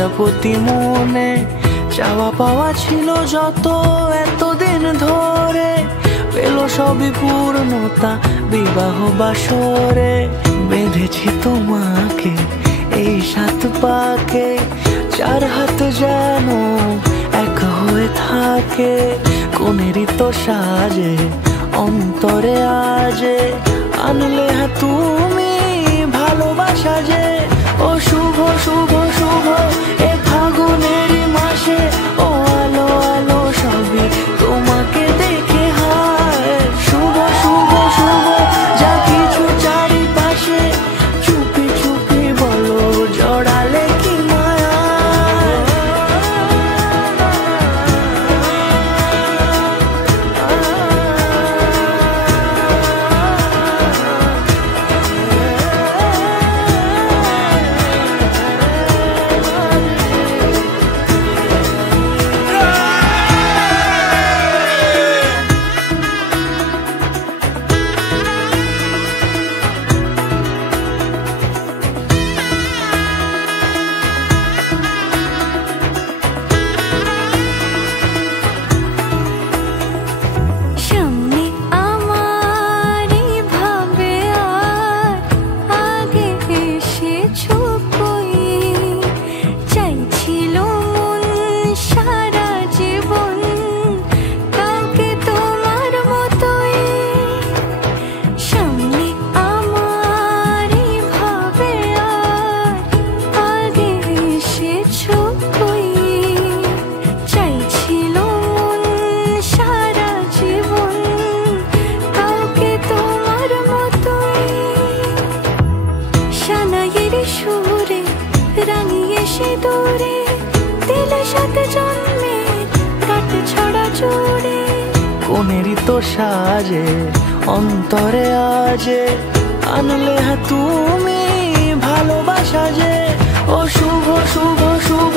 প্রজাপতি মনে চাওয়া পাওয়া ছিল যত এতদিন ধরে, পেল সবই পূর্ণতা বিবাহ বাসরে। বেঁধেছি তোমাকে এই 7 পাকে, 4 হাত যেন এক হয়ে থাকে। কোনেরই তো সাজে অন্তরে আজে, আনলে তুমি ভালোবাসা যে। ও শুভ শুভ শুভ এ ফাগুনেরই মাসে, ও আলো আলো সবই তোমাকে দেখে হায়। শুভ শুভ শুভ যা কিছু চারিপাশে, চুপি চুপি বলো জড়ালে কি মায়া। কোনেরই তো সাজে অন্তরে আজে, আনলে তুমি ভালোবাসা যে। ও শুভ শুভ শুভ